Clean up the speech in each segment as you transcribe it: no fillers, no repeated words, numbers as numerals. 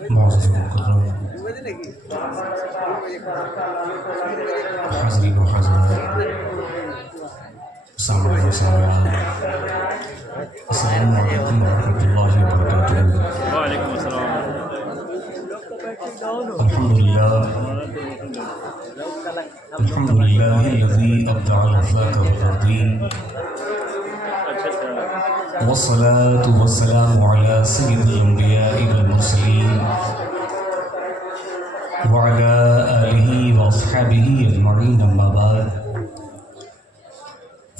معزز مکرم حاضرین و حاضرات، سامعین و سامعات، السلام علیکم ورحمۃ اللہ وبرکاتہ۔ وعلیکم السلام۔ الحمدللہ الذی ابدع الافلاک والارضین، والصلاة والسلام علی سید الانبیاء والمرسلین وعلی آلہ واصحابہ اجمعین، اما بعد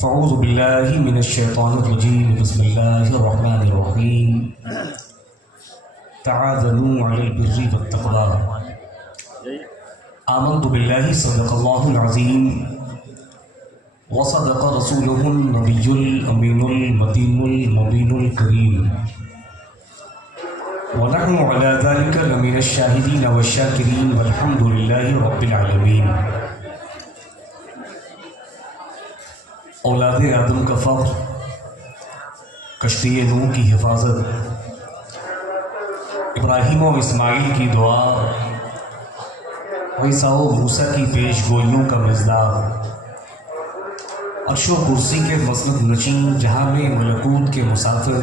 فاعوذ باللہ من الشیطان الرجیم، بسم اللہ الرحمن الرحیم، تعاونوا علی البر والتقوی، آمنت باللہ صدق اللہ العظیم وصدق رسولہ النبی الامین المتین المبین الکریم، ونحن علی ذلک لمن الشاہدین والشاکرین، والحمد للہ رب العالمین۔ اولاد آدم کا فخر، کشتی نوح کی حفاظت، ابراہیم و اسماعیل کی دعا، عیسیٰ و موسیٰ کی پیش گوئیوں کا مزداق، عرش و کرسی کے مسند نشین، جہاں میں ملکوت کے مسافر،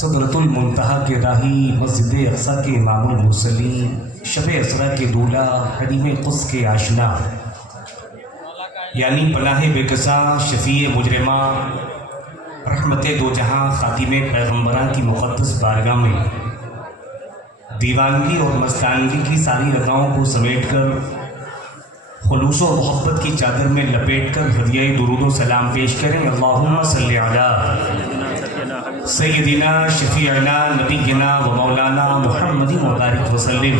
سدرۃ المنتہا کے راہی، مسجد اقصیٰ کے امام المرسلین، شب اسریٰ کے دولہ، حریم قدس کے آشنا، یعنی پناہ بے کساں، شفیع مجرمہ، رحمت دو جہاں، خاتم پیغمبراں کی مقدس بارگاہ میں دیوانگی اور مستانگی کی ساری رضاؤں کو سمیٹ کر، خلوص و محبت کی چادر میں لپیٹ کر ہدیہ درود و سلام پیش کریں۔ اللہم صلی علی سیدنا شفیعنا نبینا و مولانا محمد مبارک وسلم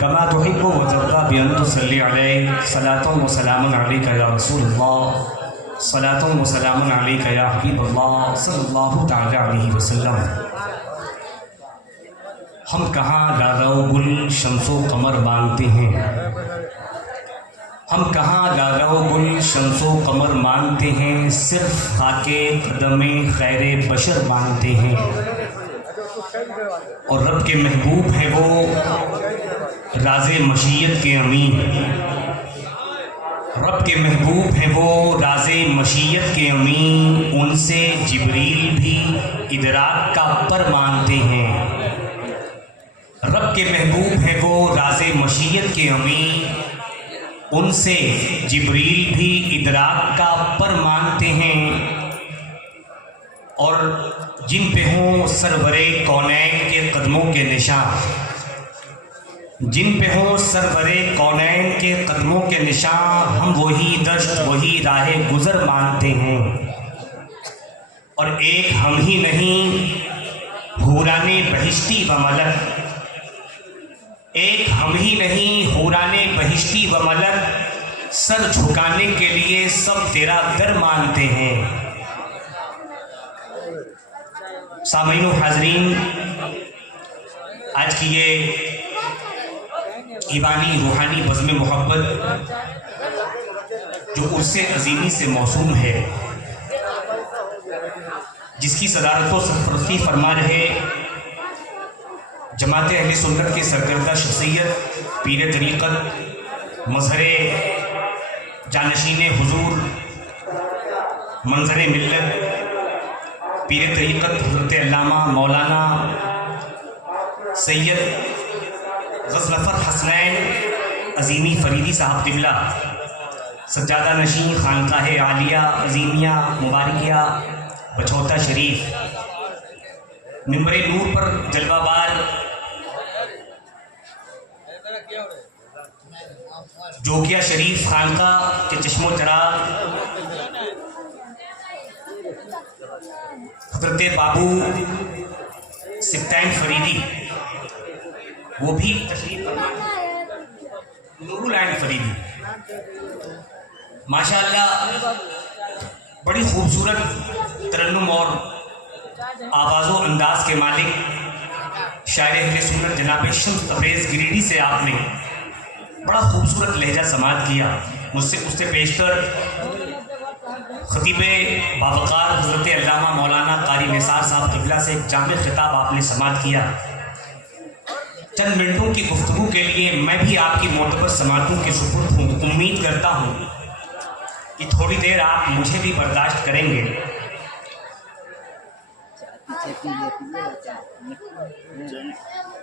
کما تحب و ترضى بأن تصلی علیہ، صلاۃ و سلام علیک یا رسول اللہ، صلاۃ و سلام علیک یا حبیب اللہ صلی اللہ تعالی علیہ وسلم۔ ہم کہاں لالا و گل، شمس و قمر مانگتے ہیں، ہم کہاں لالا و گل، شمس و قمر مانگتے ہیں، صرف خاک قدم خیر بشر مانگتے ہیں۔ اور رب کے محبوب ہیں وہ راز مشیت کے امین، رب کے محبوب ہیں وہ راز مشیت کے امین، ان سے جبریل بھی ادراک کا پر مانگتے ہیں۔ رب کے محبوب ہیں وہ راز مشیت کے امین، ان سے جبریل بھی ادراک کا پر مانگتے ہیں۔ اور جن پہ ہوں سرور کونین کے قدموں کے نشان، جن پہ ہوں سرور کونین کے قدموں کے نشان، ہم وہی دشت وہی راہ گزر مانگتے ہیں۔ اور ایک ہم ہی نہیں، حوران بہشتی و ملک، ایک ہم ہی نہیں، حوران بہشتی و ملک، سر جھکانے کے لیے سب تیرا در مانتے ہیں۔ سامعین و حاضرین، آج کی یہ ایوانی روحانی بزم محبت جو عرص عظیمی سے موسوم ہے، جس کی صدارت و سرپرستی فرما رہے جماعت اہل سنت کے سرکردہ شخصیت، پیر طریقت، مظہر جانشین حضور، منظر ملت، پیر طریقت حضرت علامہ مولانا سید غضنفر حسنین عظیمی فریدی صاحب قبلہ، سجادہ نشین خانقاہ عالیہ عظیمیہ مبارکیہ بچھوتا شریف، ممبر نور پر جلوہ بار جوگیا شریف خانقاہ کے چشم و چراغ، حضرت بابو سبتین فریدی، وہ بھی تشریف نور العین فریدی، ماشاءاللہ بڑی خوبصورت ترنم اور آواز و انداز کے مالک شاعر اہل سنت جناب شمس تبریز گریڈی سے آپ نے بڑا خوبصورت لہجہ سماعت کیا۔ مجھ سے اس سے پیشتر خطیب باوقار حضرت علامہ مولانا قاری نثار صاحب قبلہ سے ایک جامع خطاب آپ نے سماعت کیا۔ چند منٹوں کی گفتگو کے لیے میں بھی آپ کی معتبر سماعتوں کے سپرد ہوں. امید کرتا ہوں کہ تھوڑی دیر آپ مجھے بھی برداشت کریں گے.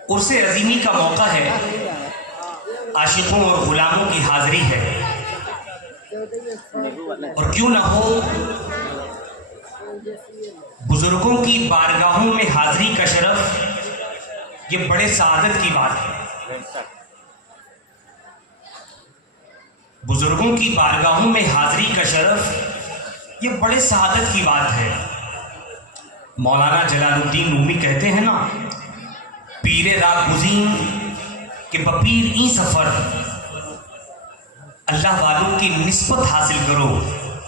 عرص عظیمی کا موقع ہے، عاشقوں اور غلاموں کی حاضری ہے، اور کیوں نہ ہو بزرگوں کی بارگاہوں میں حاضری کا شرف یہ بڑے سعادت کی بات ہے. بزرگوں کی بارگاہوں میں حاضری کا شرف یہ بڑے سعادت کی بات ہے. مولانا جلال الدین رومی کہتے ہیں نا، پیر راہ گزین کہ بپیر این سفر، اللہ والوں کی نسبت حاصل کرو،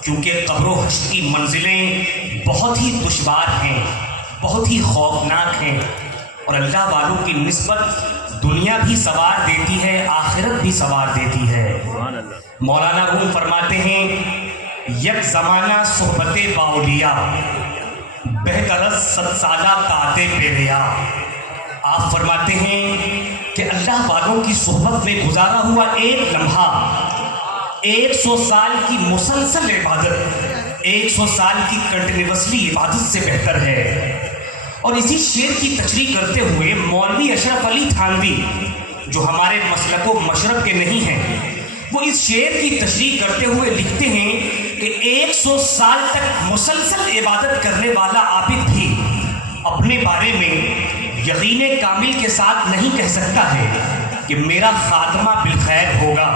کیونکہ قبر و حشر کی منزلیں بہت ہی دشوار ہیں، بہت ہی خوفناک ہیں، اور اللہ والوں کی نسبت دنیا بھی سوار دیتی ہے، آخرت بھی سوار دیتی ہے. مولانا روم فرماتے ہیں، یک زمانہ صحبت باولیاء بہکرت 100 سالہ کاتے پیریا. آپ فرماتے ہیں کہ اللہ والوں کی صحبت میں گزارا ہوا ایک لمحہ 100 سال کی مسلسل عبادت، 100 سال کی کنٹینیوسلی عبادت سے بہتر ہے. اور اسی شعر کی تشریح کرتے ہوئے مولوی اشرف علی تھانوی، جو ہمارے مسلک و مشرب کے نہیں ہیں، وہ اس شعر کی تشریح کرتے ہوئے لکھتے ہیں کہ 100 سال تک مسلسل عبادت کرنے والا عابد بھی اپنے بارے میں یقین کامل کے ساتھ نہیں کہہ سکتا ہے کہ میرا خاتمہ بالخیر ہوگا،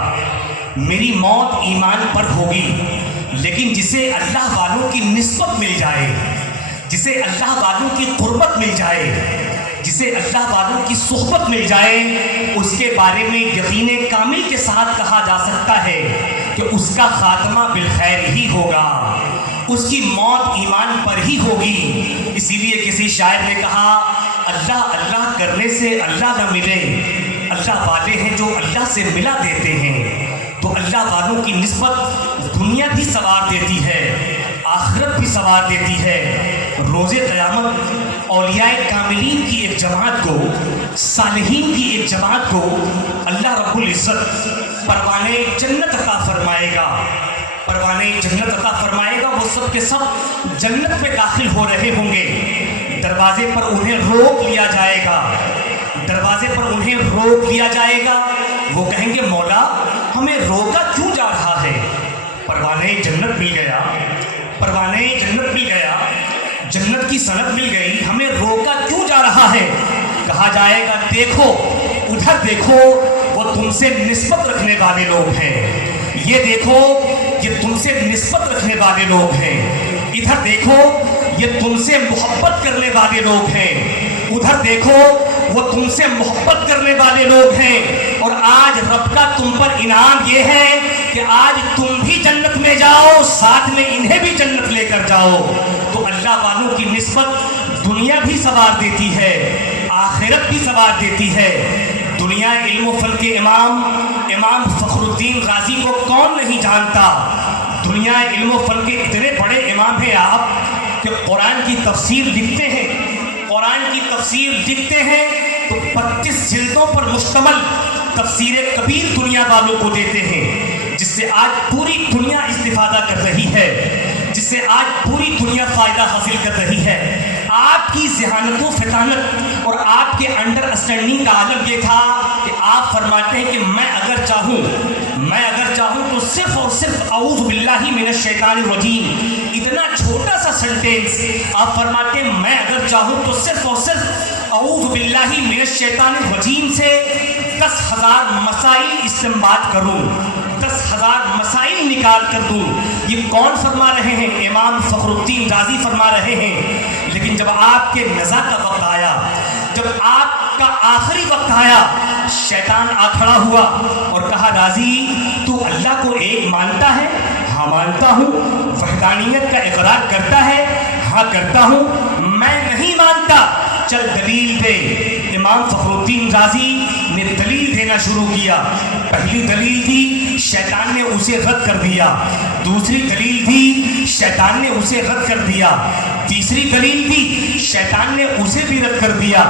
میری موت ایمان پر ہوگی. لیکن جسے اللہ والوں کی نسبت مل جائے، جسے اللہ والوں کی قربت مل جائے، جسے اللہ والوں کی صحبت مل جائے، اس کے بارے میں یقین کامل کے ساتھ کہا جا سکتا ہے کہ اس کا خاتمہ بالخیر ہی ہوگا، اس کی موت ایمان پر ہی ہوگی. اسی لیے کسی شاعر نے کہا، اللہ اللہ کرنے سے اللہ نہ ملے، اللہ والے ہیں جو اللہ سے ملا دیتے ہیں. تو اللہ والوں کی نسبت دنیا بھی سوار دیتی ہے، آخرت بھی سوار دیتی ہے. روز قیامت اولیاء کاملین کی ایک جماعت کو، صالحین کی ایک جماعت کو اللہ رب العزت پروانے جنت عطا فرمائے گا. پروانے جنت عطا فرمائے گا. وہ سب کے سب جنت میں داخل ہو رہے ہوں گے. دروازے پر انہیں روک لیا جائے گا، دروازے پر انہیں روک لیا جائے گا. وہ کہیں گے، مولا ہمیں روکا کیوں جا رہا ہے؟ پروانے جنت مل گیا، پروانے جنت مل گیا، جنت کی سند مل گئی، ہمیں روکا کیوں جا رہا ہے؟ کہا جائے گا، دیکھو ادھر دیکھو، وہ تم سے نسبت رکھنے والے لوگ ہیں. یہ دیکھو، یہ تم سے نسبت رکھنے والے لوگ ہیں. ادھر دیکھو، یہ تم سے محبت کرنے والے لوگ ہیں. ادھر دیکھو، وہ تم سے محبت کرنے والے لوگ ہیں. اور آج رب کا تم پر انعام یہ ہے کہ آج تم بھی جنت میں جاؤ، ساتھ میں انہیں بھی جنت لے کر جاؤ. تو اللہ والوں کی نسبت دنیا بھی سوار دیتی ہے، آخرت بھی سوار دیتی ہے. دنیا علم و فن کے امام فخر الدین رازی کو کون نہیں جانتا؟ دنیا علم و فن کے اتنے بڑے امام ہیں آپ کہ قرآن کی تفسیر لکھتے ہیں، قرآن کی تفسیر لکھتے ہیں تو 25 جلدوں پر مشتمل تفسیر کبیر دنیا والوں کو دیتے ہیں، جس سے آج پوری دنیا استفادہ کر رہی ہے، جس سے آج پوری دنیا فائدہ حاصل کر رہی ہے. آپ کی ذہانت و فطانت اور آپ کے انڈر اسٹینڈنگ کا عالم یہ تھا کہ آپ فرماتے ہیں کہ میں اگر چاہوں تو صرف اور صرف اعوذ باللہ من الشیطان الرجیم، اتنا چھوٹا سا سنٹینس آپ فرماتے ہیں میں اگر چاہوں تو صرف اور صرف اعوذ باللہ من الشیطان الرجیم سے 10,000 مسائل استنباط کروں، 10,000 مسائل نکال کر دوں. یہ کون فرما رہے ہیں؟ امام فخر الدین رازی فرما رہے ہیں. لیکن جب آپ کے نزا کا وقت آیا، جب آپ کا آخری وقت آیا، شیطان آ کھڑا ہوا اور کہا، رازی تو اللہ کو ایک مانتا ہے؟ ہاں مانتا ہوں. وحدانیت کا اقرار کرتا ہے؟ ہاں کرتا ہوں. میں نہیں مانتا، چل دلیل دے. امام فخر الدین رازی نے دلیل دینا شروع کیا. پہلی دلیل دی، شیطان نے اسے رد کر دیا. دوسری دلیل دی شیطان نے اسے رد کر دیا، تیسری دلیل دی شیطان نے اسے بھی رد کر دیا،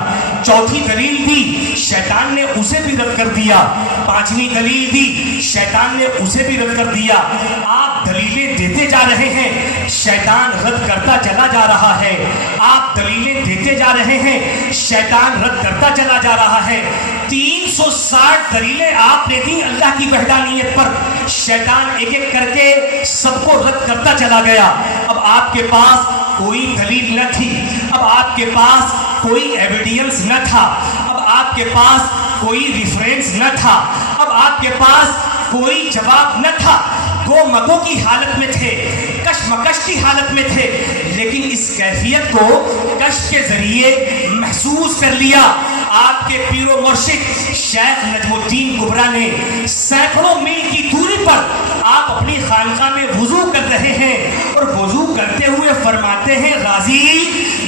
چوتھی دلیل دی شیطان نے اسے بھی رد کر دیا، پانچویں دلیل دی شیطان نے اسے بھی رد کر دیا۔ آپ دلیلیں دیتے جا رہے ہیں، شیطان رد کرتا چلا جا رہا ہے۔ آپ دلیلیں دیتے جا رہے ہیں، شیطان رد کرتا چلا جا رہا ہے۔ 360 دلیلیں آپ نے دی اللہ کی وحدانیت پر، شیطان ایک ایک کر کے سب کو رد کرتا چلا گیا۔ اب آپ کے پاس کوئی دلیل نہ تھی، اب آپ کے پاس کوئی ایویڈینس نہ تھا، اب آپ کے پاس کوئی ریفرنس نہ تھا، اب آپ کے پاس کوئی جواب نہ تھا۔ گو مگو کی حالت میں تھے، کشمکش کی حالت میں تھے، لیکن اس کیفیت کو کشف کے ذریعے محسوس کر لیا۔ آپ کے پیر و مرشد شیخ نجم الدین کبریٰ نے سینکڑوں میل کی دوری پر آپ اپنی خانقاہ میں وضو کر رہے ہیں اور وضو کرتے ہوئے فرماتے ہیں غازی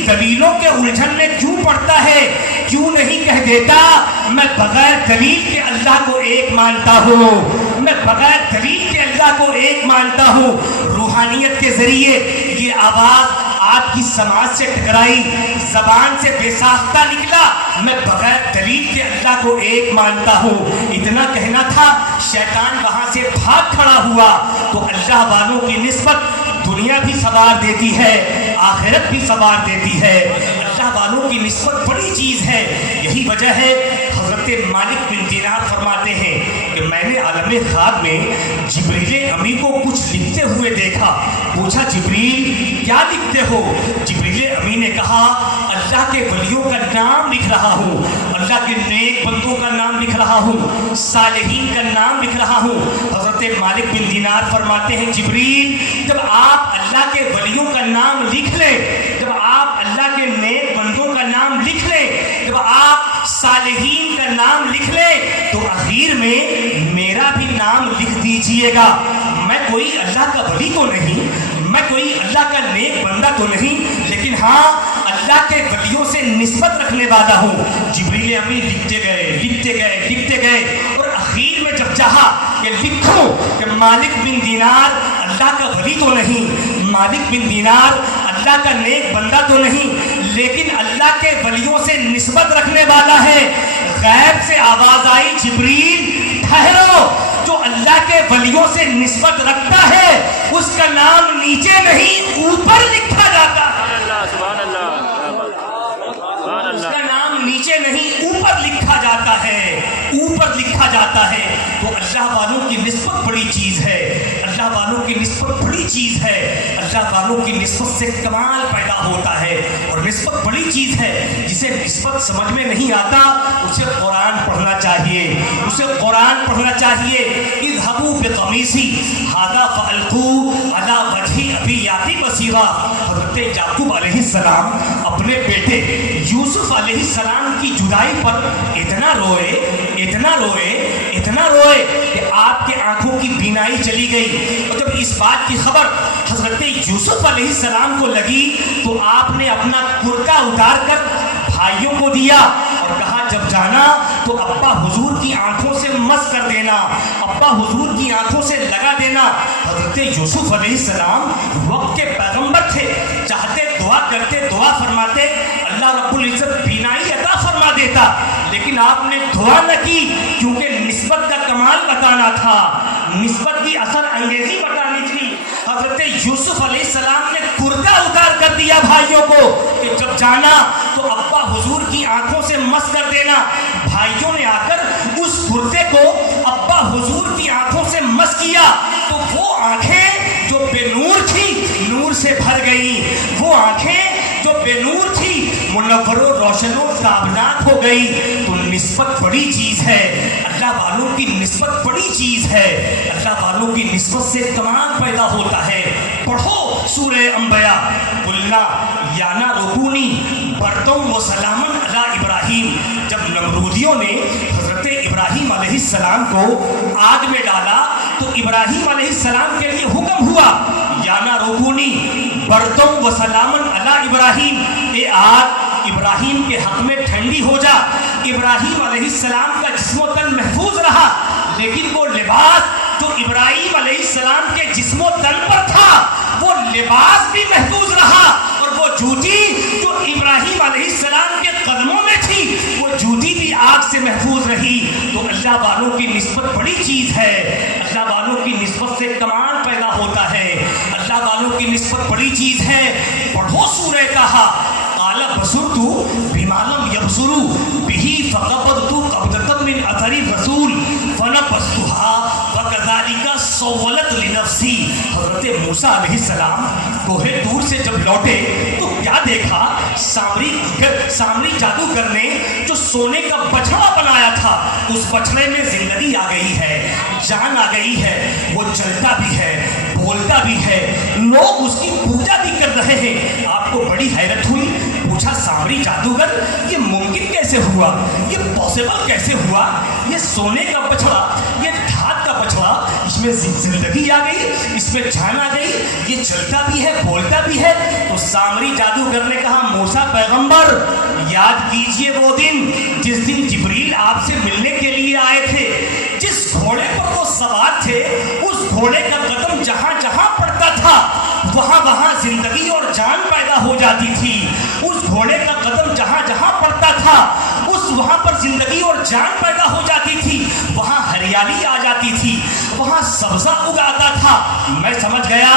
دلیلوں کے الجھن میں کیوں پڑتا ہے، کیوں نہیں کہہ دیتا میں بغیر دلیل کے اللہ کو ایک مانتا ہوں، میں بغیر دلیل کے اللہ کو ایک مانتا ہوں۔ روحانیت کے ذریعے یہ آواز آپ کی سماعت سے ٹکرائی، زبان سے بے ساختہ نکلا، میں بغیر دلیل کے اللہ کو ایک مانتا ہوں۔ اتنا کہنا تھا، شیطان وہاں سے بھاگ کھڑا ہوا۔ تو اللہ والوں کی نسبت دنیا بھی سوار دیتی ہے، آخرت بھی سوار دیتی ہے۔ اللہ والوں کی نسبت بڑی چیز ہے۔ یہی وجہ ہے حضرت مالک بن دینار فرماتے ہیں کہ میں نے عالم خواب میں جبریل امی کو کچھ لکھتے ہوئے دیکھا۔ پوچھا جبریل کیا لکھتے ہو؟ جبریل امی نے کہا اللہ کے ولیوں کا نام لکھ رہا ہوں، اللہ کے نیک بندوں کا نام لکھ رہا ہوں، صالحین کا نام لکھ رہا ہوں۔ حضرت مالک بن دینار فرماتے ہیں جبریل جب آپ اللہ کے ولیوں کا نام لکھ لیں، جب آپ اللہ کے نیک بندوں کا نام لکھ لیں، جب آپ صالحین کا نام لکھ لیں تو آخر میں میرا بھی نام لکھ دیجئے گا۔ میں کوئی اللہ کا ولی تو نہیں، میں کوئی اللہ کا نیک بندہ تو نہیں، لیکن ہاں اللہ کے ولیوں سے نسبت رکھنے والا ہوں۔ جبریل امی لکھتے گئے لکھتے گئے لکھتے گئے اور آخر میں جب چاہا کہ لکھوں کہ مالک بن دینار اللہ کا ولی تو نہیں، مالک بن دینار اللہ کا نیک بندہ تو نہیں، لیکن اللہ کے ولیوں سے نسبت رکھنے والا ہے، غیب سے آواز آئی جبریل ٹھہرو، جو اللہ کے ولیوں سے نسبت رکھتا ہے اس کا نام نیچے نہیں اوپر لکھا جاتا ہے، اس کا نام نیچے نہیں اوپر لکھا جاتا ہے، اوپر لکھا جاتا ہے۔ تو اللہ والوں کی نسبت بڑی چیز ہے، اللہ والوں کی نسبت بڑی چیز ہے، اللہ والوں کی نسبت سے کمال پیدا ہوتا ہے۔ اور نسبت بڑی چیز ہے، جسے نسبت سمجھ میں نہیں آتا اسے قرآن پڑھنا چاہیے، اسے قرآن پڑھنا چاہیے۔ اذهبوا بقمیصی ھذا فالقوه علی وجہ ابیات بصیرا۔ حضرت یعقوب علیہ السلام اپنے بیٹے یوسف علیہ السلام کی جدائی پر اتنا روئے اتنا روئے اتنا روئے کہ آپ کے آنکھوں کی بینائی چلی گئی۔ اور جب اس بات کی خبر حضرت یوسف علیہ السلام کو لگی تو آپ نے اپنا کرتا اتار کر بھائیوں کو دیا اور کہا جب جانا تو ابا حضور کی آنکھوں سے مس کر دینا، ابا حضور کی آنکھوں سے لگا دینا۔ حضرت یوسف علیہ السلام وقت کے پیغمبر تھے، چاہتے دعا کرتے دعا فرماتے اللہ رب العزت بینائی عطا فرما دیتا، لیکن آپ نے دعا نہ کی کیونکہ نسبت کا کمال بتانا تھا، نسبت کی اثر انگیزی بتانی تھی۔ حضرت یوسف علیہ السلام نے کرتا اتار کر دیا بھائیوں کو کہ جب جانا تو ابا حضور کی آنکھوں سے مس کر دینا۔ بھائیوں نے آ کر اس کرتے کو ابا حضور کی آنکھوں سے مس کیا تو وہ آنکھیں جو بے نور تھی نور سے بھر گئی، وہ آنکھیں جو بے نور تھی منور و روشن و تابناک ہو گئی۔ تو نسبت بڑی چیز ہے، اللہ والوں کی نسبت بڑی چیز ہے، اللہ والوں کی نسبت سے کمال پیدا ہوتا ہے۔ پڑھو سورہ انبیاء، قلنا یانا رکونی برتم و سلامن علی ابراہیم۔ جب نمرودیوں نے حضرت ابراہیم علیہ السلام کو آگ میں ڈالا تو ابراہیم علیہ السلام کے لیے حکم ہوا یانا رکونی برتم و سلامن علی ابراہیم، اے آگ ابراہیم کے حق میں ٹھنڈی ہو جا۔ ابراہیم علیہ السلام کا جسم و تن محفوظ رہا، لیکن وہ لباس جو ابراہیم علیہ السلام کے جسم و تن پر تھا وہ لباس بھی محفوظ رہا، اور وہ جوتی جو ابراہیم علیہ السلام کے قدموں میں تھی وہ جوتی بھی آگ سے محفوظ رہی۔ تو اللہ والوں کی نسبت بڑی چیز ہے، اللہ والوں کی نسبت سے کمال پیدا ہوتا ہے، اللہ والوں کی نسبت بڑی چیز ہے۔ پڑھو سورہ کہا، قال بصرت بما لم يبصروا به فقبضت قبضة من اثر الرسول فنبذتها وكذلك سولت لنفسي۔ حضرت موسیٰ علیہ السلام کوہ طور سے جب لوٹے تو کیا دیکھا؟ سامری جادوگر نے جو سونے کا بچھڑا بنایا تھا اس بچھڑے میں زندگی آ گئی ہے، جان آ گئی ہے، وہ چلتا بھی ہے، بولتا بھی ہے، لوگ اس کی پوجا بھی کر رہے ہیں۔ آپ کو بڑی حیرت ہوئی، پوچھا سامری جادوگر یہ ممکن کیسے ہوا، یہ پاسبل کیسے ہوا؟ یہ سونے کا بچھڑا، یہ دھات کا بچھڑا، اس میں زندگی آ گئی، اس میں جان آ گئی، یہ چلتا بھی ہے، بولتا بھی ہے۔ تو سامری جادوگر نے کہا موسیٰ پیغمبر یاد کیجئے وہ دن جس دن جبریل آپ سے ملنے کے لیے آئے تھے، جس گھوڑے پر وہ سوار تھے اس گھوڑے کا قدم جہاں جہاں پڑتا تھا وہاں وہاں زندگی اور جان پیدا ہو جاتی تھی۔ اس گھوڑے کا قدم جہاں جہاں پڑتا تھا اس وہاں پر زندگی اور جان پیدا ہو جاتی تھی، وہاں ہریالی آ جاتی تھی، وہاں سبزہ اگاتا تھا۔ میں سمجھ گیا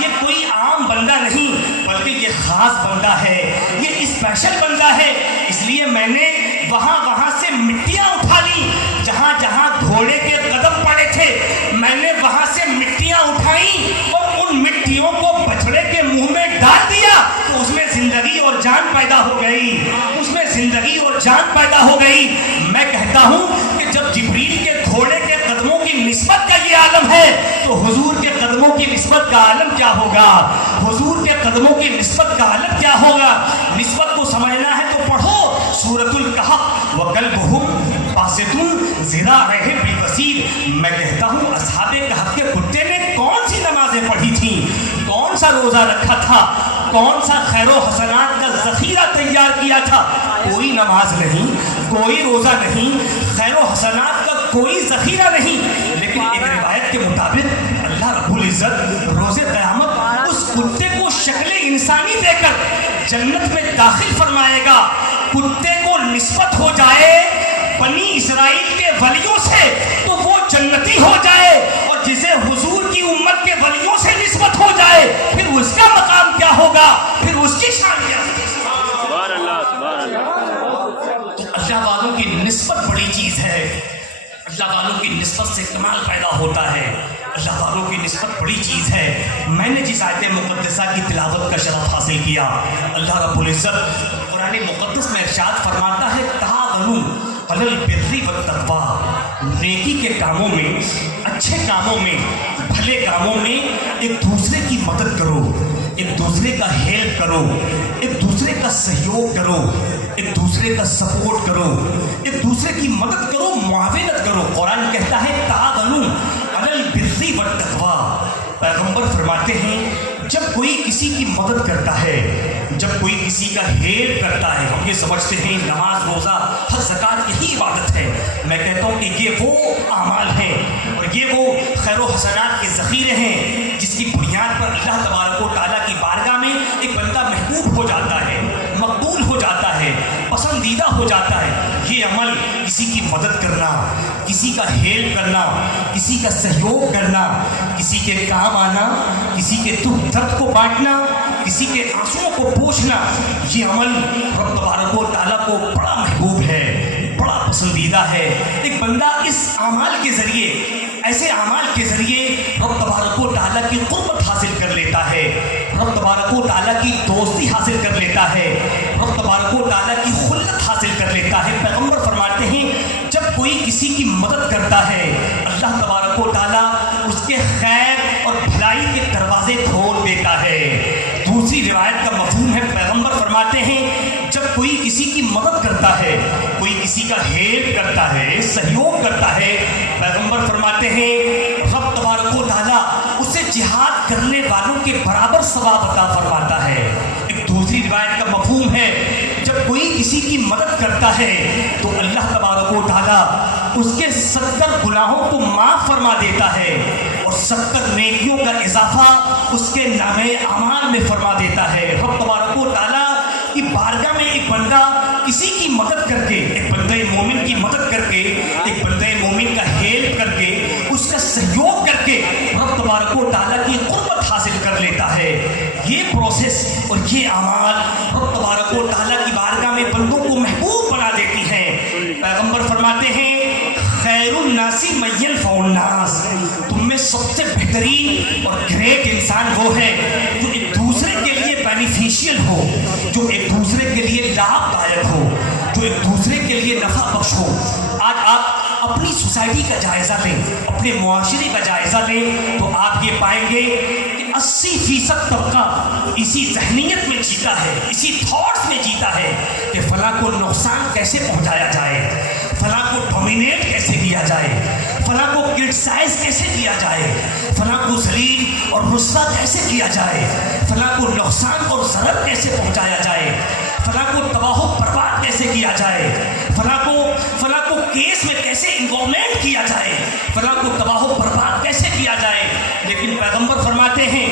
یہ کوئی عام بندہ نہیں بلکہ یہ خاص بندہ ہے، یہ اسپیشل بندہ ہے، اس لیے میں نے وہاں سے مٹیاں اٹھا لی جہاں جہاں گھوڑے کے قدم پڑے تھے، میں نے وہاں سے مٹیاں اٹھائیں اور ان مٹیوں کو بچھڑے کے منہ میں ڈال دیا تو اس میں زندگی اور جان پیدا ہو گئی، اس میں زندگی اور جان پیدا ہو گئی۔ میں کہتا ہوں کہ جب جبریل کے گھوڑے کے قدموں کی نسبت کا یہ عالم ہے تو حضور کے قدموں کی نسبت کا عالم کیا ہوگا، حضور کے قدموں کی نسبت کا عالم کیا ہوگا۔ نسبت کو سمجھنا ہے تو پڑھو سورۃ الکہف، وَقَلْبُهُمْ بَاسِطٌ ذِرَاعَیْهِ بِالْوَسِیلِ۔ میں کہتا ہوں اصحاب کہف کے کتے نے کون سی نمازیں پڑھی تھیں، کون سا روزہ رکھا تھا، کون سا خیر و حسنات کا ذخیرہ تیار کیا تھا؟ کوئی نماز نہیں، کوئی روزہ نہیں، خیر و حسنات کا کوئی ذخیرہ نہیں، لیکن ایک روایت کے مطابق اللہ رب العزت روز قیامت اس کتے کو شکل انسانی دے کر جنت میں داخل فرمائے گا۔ کتے کو نسبت ہو جائے بنی اسرائیل کے ولیوں سے تو وہ جنتی ہو جائے، اور جسے حضور کی امت کے ولیوں سے نسبت ہو جائے پھر اس کا مقام کیا ہوگا، پھر اس کی شان کیا ہوگی۔ سبحان اللہ، سبحان اللہ۔ تو اللہ والوں کی نسبت بڑی چیز ہے، اللہ والوں کی نسبت سے کمال پیدا ہوتا ہے، اللہ والوں کی نسبت بڑی چیز ہے۔ میں نے جس آیت مقدسہ کی تلاوت کا شرف حاصل کیا، اللہ رب العزت قرآن مقدس میں ارشاد فرماتا ہے تعاونوا علی البر والتقوی، نیکی کے کاموں میں، اچھے کاموں میں، بھلے کاموں میں ایک دوسرے کی مدد کرو، ایک دوسرے کا ہیلپ کرو، ایک دوسرے کا سہیوگ کرو، ایک دوسرے کا سپورٹ کرو، ایک دوسرے کی مدد کرو، معاونت کرو۔ قرآن کہتا ہے تعاونوا علی البر والتقوی۔ پیغمبر فرماتے ہیں جب کوئی کسی کی مدد کرتا ہے، جب کوئی کسی کا ہیلپ کرتا ہے، ہم یہ سمجھتے ہیں نماز روزہ حج زکوٰۃ یہی عبادت ہے، میں کہتا ہوں کہ یہ وہ اعمال ہیں اور یہ وہ خیر و حسنات کے ذخیرے ہیں جس کی بنیاد پر اللہ تبارک و تعالیٰ کی بارگاہ میں ایک بندہ محبوب ہو جاتا ہے، مقبول ہو جاتا ہے، پسندیدہ ہو جاتا ہے۔ یہ عمل کسی کی مدد کرنا، کسی کا ہیلپ کرنا، کسی کا سہیوگ کرنا، کسی کے کام آنا، کسی کے دکھ درد کو بانٹنا، کسی کے آنسوؤں کو پوچھنا، یہ عمل رب تبارک و تعالیٰ کو بڑا محبوب ہے، بڑا پسندیدہ ہے۔ ایک بندہ اس اعمال کے ذریعے، ایسے اعمال کے ذریعے رب تبارک و تعالیٰ کی قربت حاصل کر لیتا ہے، رب تبارک و تعالیٰ کی دوستی حاصل کر لیتا ہے، رب تبارک و تعالیٰ کی خلت حاصل کر لیتا ہے۔ پیغمبر فرماتے ہیں جب کوئی کسی کی مدد کرتا ہے اللہ تبارک و تعالیٰ اس کے خیر اور بھلائی کے دروازے کھول دیتا ہے۔ دوسری روایت کا مفہوم ہے، پیغمبر فرماتے ہیں جب کوئی کسی کی مدد کرتا ہے، کوئی کسی کا ہیلپ کرتا ہے، سہیوگ کرتا ہے، پیغمبر فرماتے ہیں رب تبارک و تعالیٰ اسے جہاد کرنے والوں کے برابر ثواب عطا فرماتا ہے۔ ایک دوسری روایت کا مفہوم ہے جب کوئی کسی کی مدد کرتا ہے تو اللہ تبارک و تعالیٰ اس کے 70 گناہوں کو معاف فرما دیتا ہے اور 70 نیکیوں کا اضافہ اس کے نامے اعمال میں فرما دیتا ہے۔ رب تبارک و تعالیٰ کی بارگاہ میں ایک بندہ کسی کی مدد کر کے، ایک بندہ مومن کی مدد کر کے، ایک بندہ مومن کا ہیلپ کر کے، اس کا سہیوگ کر کے رب تبارک و تعالیٰ کی قربت حاصل کر لیتا ہے۔ یہ پروسیس اور یہ اعمال رب تبارک و تعالیٰ کی بارگاہ میں بندوں کو محبوب بنا دیتی ہیں۔ پیغمبر فرماتے ہیں خیر الناس من ينفع الناس، تم میں سب سے بہترین اور گریٹ انسان وہ ہے جو ایک دوسرے کے لیے بینیفیشیل ہو، جو ایک دوسرے کے لیے لابھ دائک ہو، جو ایک دوسرے کے لیے نفع بخش ہو۔ آج آپ اپنی سوسائٹی کا جائزہ لیں، اپنے معاشرے کا جائزہ لیں تو آپ یہ پائیں گے کہ 80% طبقہ اسی ذہنیت میں جیتا ہے، اسی تھاٹس میں جیتا ہے کہ فلاں کو نقصان کیسے پہنچایا جائے، فلاں کو ڈومینیٹ کیسے کیا جائے، فلاں کو کرٹیسائز کیسے کیا جائے، فلاں کو ذلیل اور رسوا کیسے کیا جائے، فلاں کو نقصان اور ضرر کیسے پہنچایا جائے، فلاں کو تباہ و برباد کیسے کیا جائے، فلاں کو کیس میں کیسے انوالومنٹ کیا جائے، فلاں کو تباہ و برباد کیسے کیا جائے۔ لیکن پیغمبر فرماتے ہیں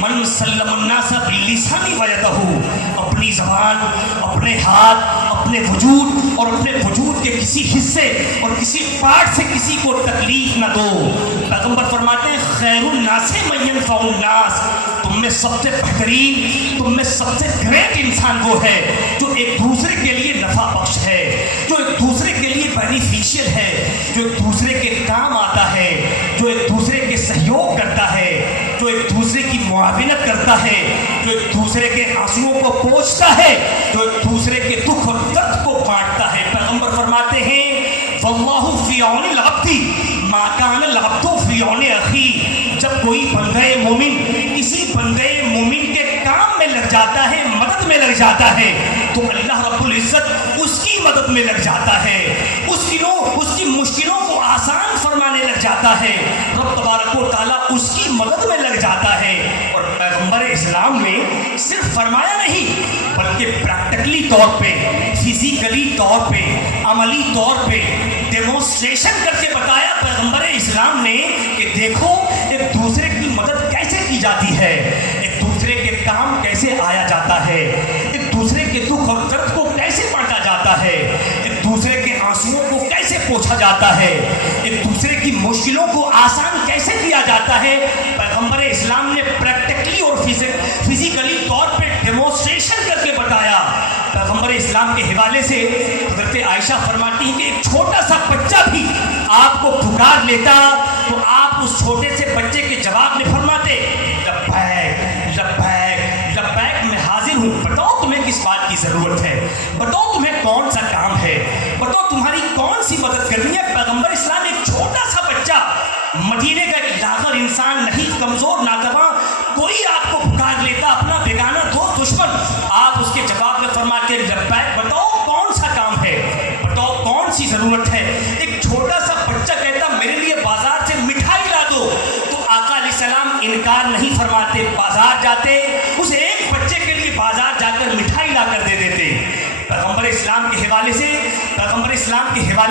من سلم الناس بلسان ویدہ، اپنی زبان، اپنے ہاتھ، اپنے وجود اور اپنے وجود کے کسی حصے اور کسی پارٹ سے کسی کو تکلیف نہ دو۔ پیغمبر فرماتے ہیں خیر الناس من ينفع الناس، تم میں سب سے بہترین، تم میں سب سے گریٹ انسان وہ ہے جو ایک دوسرے کے لیے نفع بخش ہے، جو ایک دوسرے کے لیے بینیفیشیل ہے، جو ایک دوسرے کے کام آتا ہے، جو ایک دوسرے کے سہیوگ کرتا ہے، جو ایک دوسرے کی معاونت کرتا ہے، جو ایک دوسرے کے آنسوؤں کو پوچھتا ہے، جو ایک دوسرے کے دکھ اور درد کو بانٹتا ہے۔ پیغمبر فرماتے ہیں واللہ فی عون العبد ما کان العبد فی عون اخیہ، جب کوئی بندہ مومن کسی بندے مومن کے کام میں لگ جاتا ہے، مدد میں لگ جاتا ہے، تو اللہ رب العزت اس کی مدد میں لگ جاتا ہے، اس کی مشکلوں کو آسان فرمانے لگ جاتا ہے، رب تبارک و تعالیٰ اس کی مدد میں لگ جاتا ہے۔ اور پیغمبر اسلام نے صرف فرمایا نہیں بلکہ پریکٹیکلی طور پہ، فزیکلی طور پہ، عملی طور پہ ڈیمونسٹریشن کر کے بتایا پیغمبر اسلام نے کہ دیکھو ایک دوسرے کی مدد کیسے کی جاتی ہے، ایک دوسرے کے کام کیسے آیا جاتا ہے، ایک دوسرے کے دکھ اور درد کو کیسے بانٹا جاتا ہے، ایک دوسرے کے آنسوؤں کو کیسے پوچھا جاتا ہے، ایک دوسرے کی مشکلوں کو آسان کیسے کیا جاتا ہے۔ پیغمبر اسلام نے پریکٹیکلی اور فزیکلی طور پہ ڈیمونسٹریشن کر کے بتایا۔ پیغمبر اسلام کے حوالے سے حضرت عائشہ فرماتی ہیں کہ ایک چھوٹا سا بچہ بھی آپ کو پکار لیتا تو آپ اس چھوٹے سے بچے کے جواب میں فرماتے لبیک لبیک لبیک، میں حاضر ہوں، بتاؤ تمہیں کس بات کی ضرورت ہے، بتاؤ تمہیں کون سا کام ہے، بتاؤ تمہاری کون سی مدد کرنی ہے۔ پیغمبر اسلام ایک چھوٹا سا بچہ، مدینے کا ایک لاغر انسان، نہیں کمزور ناتواں، کوئی آپ کو پکار لیتا، اپنا بیگانہ دوست دشمن، آپ اس کے جواب میں فرماتے لبیک، بتاؤ کون سا کام ہے، بتاؤ کون سی ضرورت ہے۔ ایک چھوٹا سا بچہ کہتا میرے لیے بازار سے مٹھائی لا دو تو آقا علیہ السلام انکار نہیں فرماتے، بازار جاتے، اس ایک بچے کے لیے بازار جا کر مٹھائی لا کر دے دیتے۔ پیغمبر اسلام کے حوالے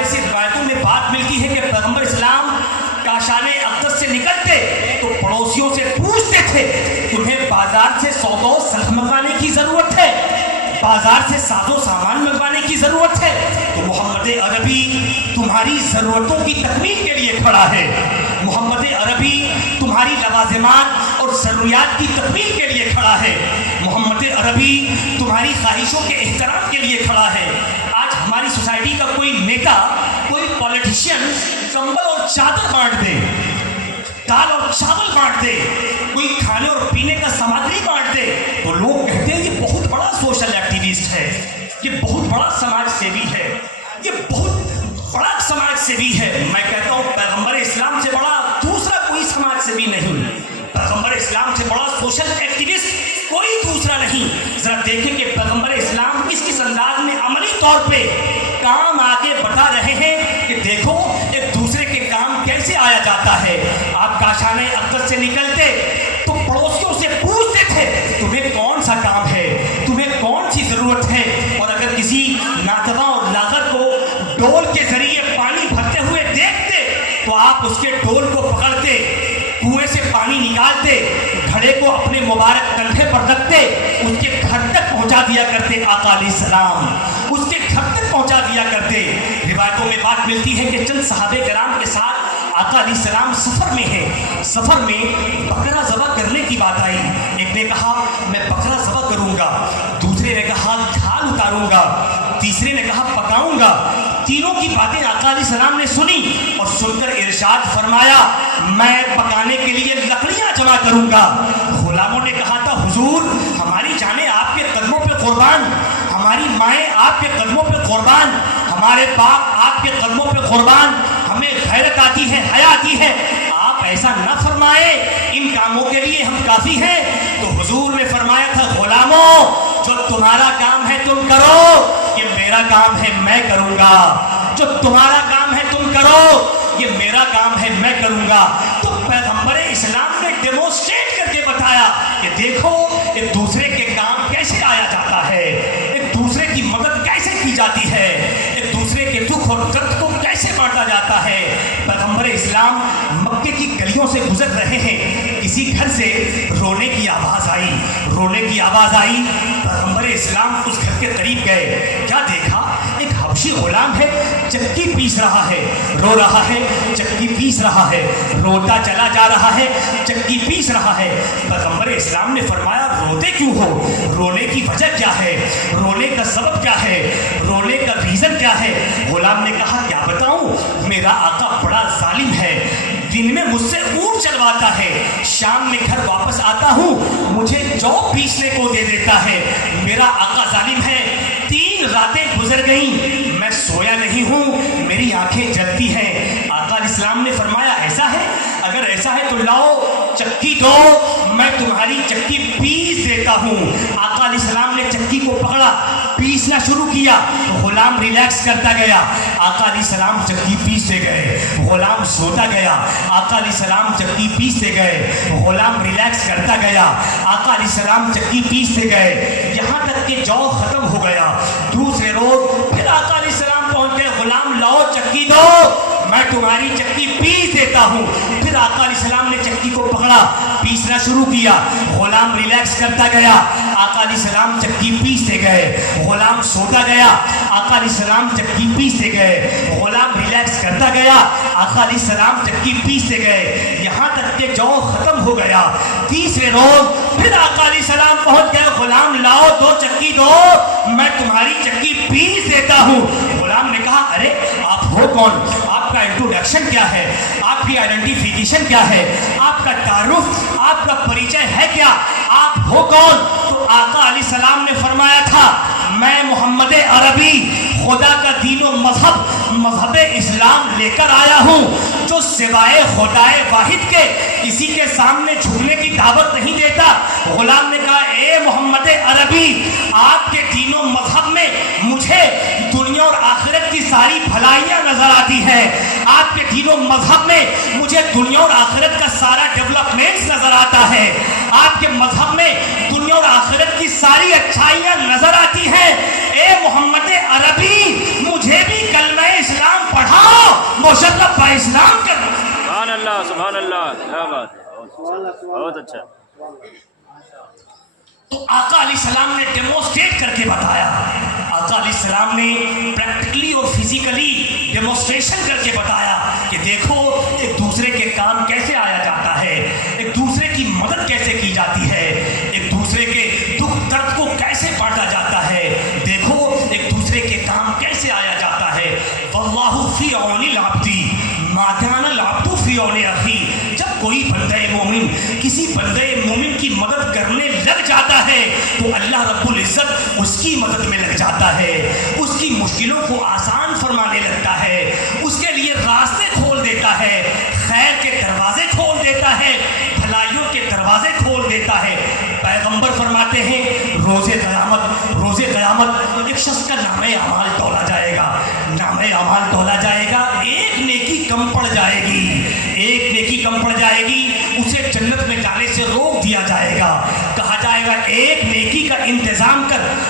سے روایتوں میں بات ملتی ہے کہ پیغمبر اسلام کاشان اقدس سے نکلتے تو پڑوسیوں سے پوچھتے تھے تمہیں بازار سے سودا و سلف منگوانے کی ضرورت ہے، بازار سے ساز و سامان منگوانے کی ضرورت ہے، تو محمد عربی تمہاری ضرورتوں کی تکمیل کے لیے کھڑا ہے، محمد عربی تمہاری لوازمات اور ضروریات کی تکمیل کے لیے کھڑا ہے، محمد عربی تمہاری خواہشوں کے احترام کے لیے کھڑا ہے۔ آج ہماری سوسائٹی کا کوئی نیتا، کوئی پولیٹیشین کمبل اور چادر بانٹ دے، دال اور چاول بانٹ دے، کوئی کھانے اور پینے کا سامگری بانٹ دے تو لوگ کہتے ہیں یہ بہت بڑا سوشل ایکٹیوسٹ ہے، یہ بہت بڑا سماج سیوی ہے، یہ بہت بڑا سماج سیوی ہے۔ میں کہتا ہوں پیغمبر اسلام سے بڑا دوسرا کوئی سماج سیوی نہیں، پیغمبر اسلام سے بڑا سوشل ایکٹیوسٹ کوئی دوسرا نہیں۔ ذرا دیکھیں کہ پیغمبر اسلام کس انداز میں عملی طور پہ کام آگے بتا رہے ہیں کہ دیکھو ایک دوسرے کے کام کیسے آیا جاتا ہے۔ آپ کاشان اقدس سے نکلتے تو پڑوسیوں سے پوچھتے تھے تمہیں کون سا کام ہے، تمہیں کون سی ضرورت ہے، اور اگر کسی ڈول کے ذریعے پانی بھرتے ہوئے دیکھتے تو آپ اس کے ڈول کو پکڑتے، کنویں سے پانی نکالتے، گھڑے کو اپنے مبارک کندھے پر رکھتے، اس کے گھر تک پہنچا دیا کرتے آقا علیہ السلام، اس کے گھر تک پہنچا دیا کرتے۔ روایتوں میں بات ملتی ہے کہ چند صحابہ کرام کے ساتھ آقا علیہ السلام سفر میں ہیں، سفر میں بکرا ذبح کرنے کی بات آئی۔ ایک نے کہا میں بکرا ذبح کروں گا، دوسرے نے کہا کھال اتاروں گا، تیسرے نے کہا پکاؤں گا۔ تینوں کی باتیں آقا علیہ السلام نے سنی اور سن کر ارشاد فرمایا میں پکانے کے لیے لکڑیاں جمع کروں گا۔ غلاموں نے کہا تھا حضور ہماری جانیں آپ کے قدموں پہ قربان، ہماری مائیں آپ کے قدموں پہ قربان، ہمارے باپ آپ کے قدموں پہ قربان، ہمیں غیرت آتی ہے، حیا آتی ہے، آپ ایسا نہ فرمائے، ان کاموں کے لیے ہم کافی ہیں۔ تو حضور نے فرمایا تھا غلاموں جو تمہارا کام ہے تم کرو، یہ میرا کام ہے میں کروں گا، جو تمہارا کام ہے تم کرو، یہ میرا کام ہے میں کروں گا۔ تو پیغمبر اسلام نے ڈیمونسٹریٹ کر کے بتایا کہ دیکھو ایک دوسرے کے کام کیسے آیا جاتا ہے، ایک دوسرے کی مدد کیسے کی جاتی ہے، ایک دوسرے کے دکھ اور درد کو کیسے بانٹا جاتا ہے۔ پیغمبر اسلام مکے کی گلیوں سے گزر رہے ہیں، کسی گھر سے رونے کی آواز آئی، رونے کی آواز آئی۔ پیغمبر اسلام اس گھر کے قریب گئے، کیا دیکھا ایک حبشی غلام ہے، چکی پیس رہا ہے، رو رہا ہے، چکی پیس رہا ہے، روتا چلا جا رہا ہے، چکی پیس رہا ہے۔ پیغمبر اسلام نے فرمایا روتے کیوں ہو، رونے کی وجہ کیا ہے، رونے کا سبب کیا ہے، رونے کا ریزن کیا ہے؟ غلام نے کہا کیا بتاؤں، میرا آقا بڑا ظالم ہے، دن میں مجھ سے اونٹ چلواتا ہے، شام میں گھر واپس آتا ہوں مجھے جو پیسنے کو دے دیتا ہے، میرا آقا ظالم ہے۔ 3 راتیں گزر گئیں میں سویا نہیں ہوں، میری آنکھیں جلتی ہیں۔ آقا علیہ السلام نے فرمایا ایسا ہے، اگر ایسا ہے تو لاؤ چکی دو، میں تمہاری چکی پیس دیتا ہوں۔ آقا علیہ السلام نے چکی کو پکڑا، پیسنا شروع کیا، غلام ریلیکس کرتا گیا، آقا علیہ السلام چکی پیستے گئے، غلام سوتا گیا، آقا علیہ السلام چکی پیستے گئے، غلام ریلیکس کرتا گیا، آقا علیہ السلام چکی پیستے گئے، یہاں تک کہ جو ختم ہو گیا۔ دوسرے روز پھر آقا علیہ السلام پہنچ گئے، غلام لاؤ چکی دو، میں تمہاری چکی پیس دیتا ہوں۔ پھر آقا علیہ السلام نے چکی کو پکڑا، پیسنا شروع کیا، غلام ریلیکس کرتا گیا، آقا علیہ السلام چکی پیستے گئے، غلام سوتا گیا، آقا علیہ السلام چکی پیستے گئے، غلام ریلیکس کرتا گیا، آقا علیہ السلام چکی پیستے گئے، یہاں تک کہ جو ختم ہو گیا۔ تیسرے روز پھر آقا علیہ السلام پہنچ گئے، غلام لاؤ دو چکی دو، میں تمہاری چکی پیس دیتا ہوں۔ غلام نے کہا ارے آپ ہو کون، آپ کا انٹروڈکشن کیا ہے، آپ کی آئیڈینٹیفیکیشن کیا ہے، آپ کا تعارف، آپ کا پریچے ہے کیا، آپ ہو کون؟ تو آقا علیہ السلام نے فرمایا تھا میں محمد عربی خدا کا دین و مذہب اسلام لے کر آیا ہوں جو سوائے خدائے واحد کے کسی کے سامنے جھکنے کی دعوت نہیں دیتا۔ غلام نے کہا اے محمد عربی آپ کے دین و مذہب میں مجھے دنیا اور آخرت کی ساری بھلائیاں نظر آتی ہیں، آپ کے دین و مذہب میں مجھے دنیا اور آخرت کا سارا ڈیولپمنٹ نظر آتا ہے، آپ کے مذہب میں دنیا اور آخرت کی ساری اچھائیاں نظر آتی ہیں۔ اے محمد عربی مجھے بھی کلمہ اسلام پڑھاؤ، مشرف با اسلام کر۔ سبحان اللہ سبحان اللہ، کیا بات ہے، بہت اچھا۔ تو آقا علیہ السلام نے ڈیمونسٹریٹ کر کے بتایا، آقا علیہ السلام نے پریکٹیکلی اور فزیکلی ڈیمونسٹریشن کر کے بتایا کہ دیکھو ایک دوسرے کے کام کیسے آیا جاتا ہے، ایک دوسرے کی مدد کیسے کی جاتی ہے، ایک دوسرے کے دکھ درد کو کیسے بانٹا جاتا ہے، دیکھو ایک دوسرے کے کام کیسے آیا جاتا ہے۔ واللہ فی عون العبد ما کان العبد فی عون اخیہ، جب کوئی بندہ مومن کسی بندہ مومن کی مدد کرنے لگ جاتا ہے تو اللہ رب العزت اس کی مدد میں لگ جاتا ہے، اس کی مشکلوں کو آسان فرمانے لگتا ہے، اس کے لیے راستے کھول دیتا ہے، خیر کے دروازے کھول دیتا ہے، بھلائیوں کے دروازے کھول دیتا ہے۔ پیغمبر فرماتے ہیں روز قیامت ایک شخص کا نام اعمال تولا جائے گا، نام اعمال تولا جائے گا، ایک نیکی کم پڑ جائے گی، ایک نیکی کم پڑ جائے گی، اسے جنت میں جانے سے روک دیا جائے گا، کہا جائے گا ایک نیکی کا انتظام کر،